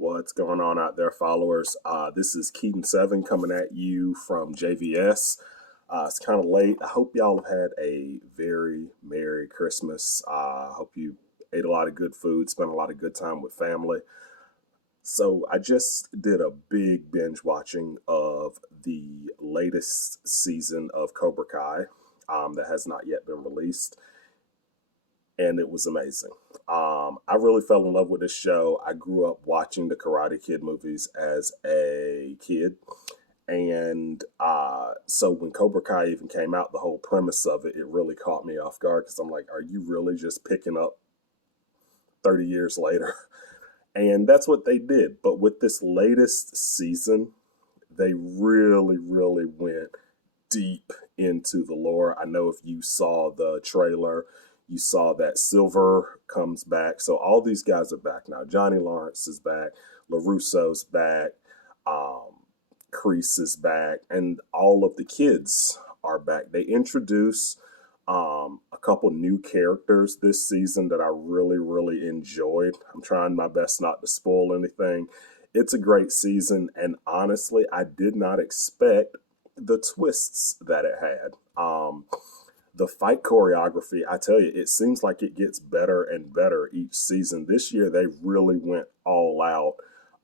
What's going on out there, followers? This is Keaton7 coming at you from JVS. It's kind of late. I hope y'all have had a very Merry Christmas. I hope you ate a lot of good food, spent a lot of good time with family. So I just did a big binge watching of the latest season of Cobra Kai that has not yet been released, and it was amazing. I really fell in love with this show. I grew up watching the Karate Kid movies as a kid. And so when Cobra Kai even came out, the whole premise of it, it really caught me off guard because I'm like, are you really just picking up 30 years later? And that's what they did. But with this latest season, they really, really went deep into the lore. I know if you saw the trailer, you saw that Silver comes back. So all these guys are back now. Johnny Lawrence is back. LaRusso's back. Kreese is back. And all of the kids are back. They introduce a couple new characters this season that I really, really enjoyed. I'm trying my best not to spoil anything. It's a great season. And honestly, I did not expect the twists that it had. The fight choreography, I tell you, it seems like it gets better and better each season. This year, they really went all out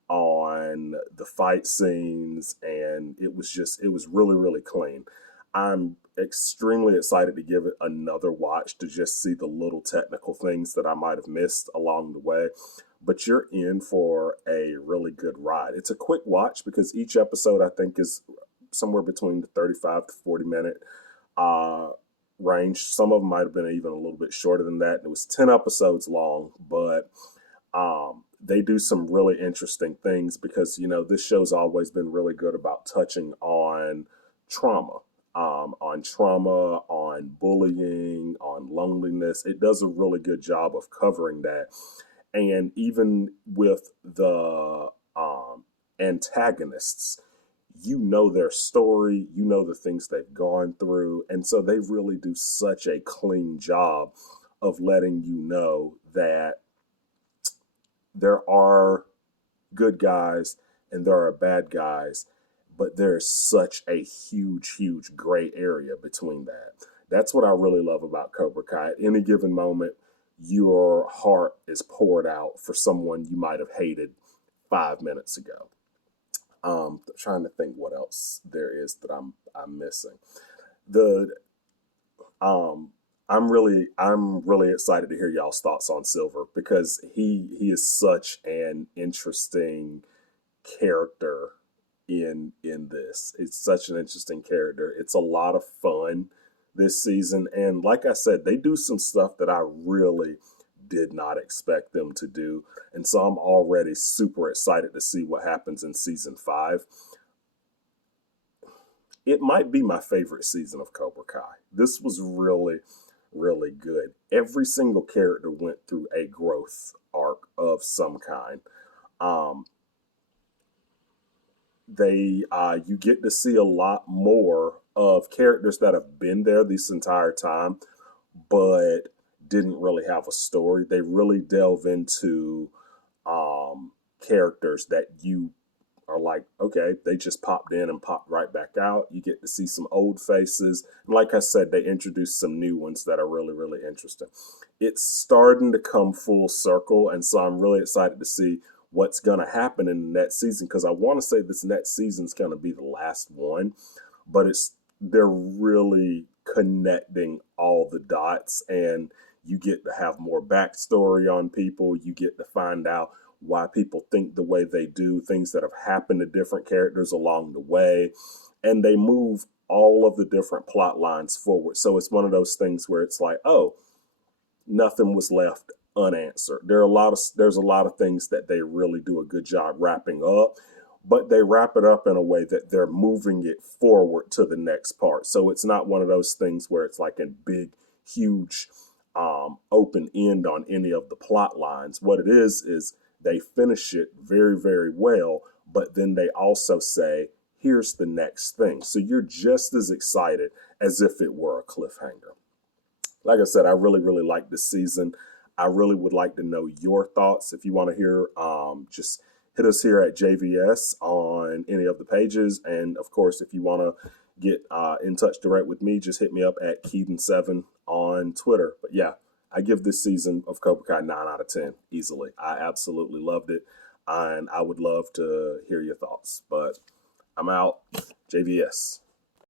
on the fight scenes, and it was really, really clean. I'm extremely excited to give it another watch to just see the little technical things that I might have missed along the way. But you're in for a really good ride. It's a quick watch because each episode, I think, is somewhere between the 35 to 40 minute range. Some of them might have been even a little bit shorter than that. It was 10 episodes long, but they do some really interesting things because, you know, this show's always been really good about touching on trauma, on bullying, on loneliness. It does a really good job of covering that. And even with the antagonists, you know their story, you know the things they've gone through. And so they really do such a clean job of letting you know that there are good guys and there are bad guys, but there's such a huge, huge gray area between that. That's what I really love about Cobra Kai. At any given moment, your heart is poured out for someone you might have hated 5 minutes ago. Trying to think what else there is that I'm missing. The I'm really excited to hear y'all's thoughts on Silver because he is such an interesting character in this. It's such an interesting character. It's a lot of fun this season, and like I said, they do some stuff that I really did not expect them to do. And so I'm already super excited to see what happens in season 5. It might be my favorite season of Cobra Kai. This was really, really good. Every single character went through a growth arc of some kind. You get to see a lot more of characters that have been there this entire time, but didn't really have a story. They really delve into characters that you are like, okay, they just popped in and popped right back out. You get to see some old faces. And like I said, they introduced some new ones that are really, really interesting. It's starting to come full circle. And so I'm really excited to see what's going to happen in the next season because I want to say this next season's going to be the last one, but they're really connecting all the dots, and you get to have more backstory on people. You get to find out why people think the way they do, things that have happened to different characters along the way. And they move all of the different plot lines forward. So it's one of those things where it's like, oh, nothing was left unanswered. There's a lot of things that they really do a good job wrapping up, but they wrap it up in a way that they're moving it forward to the next part. So it's not one of those things where it's like a big, huge open end on any of the plot lines. What it is they finish it very, very well, but then they also say, here's the next thing. So you're just as excited as if it were a cliffhanger. Like I said, I really, really like this season. I really would like to know your thoughts. If you want to hear just hit us here at JVS on any of the pages. And of course, if you want to get in touch direct with me, just hit me up at Keaton7 on Twitter. But yeah, I give this season of Cobra Kai 9 out of 10 easily. I absolutely loved it, and I would love to hear your thoughts. But I'm out. JVS.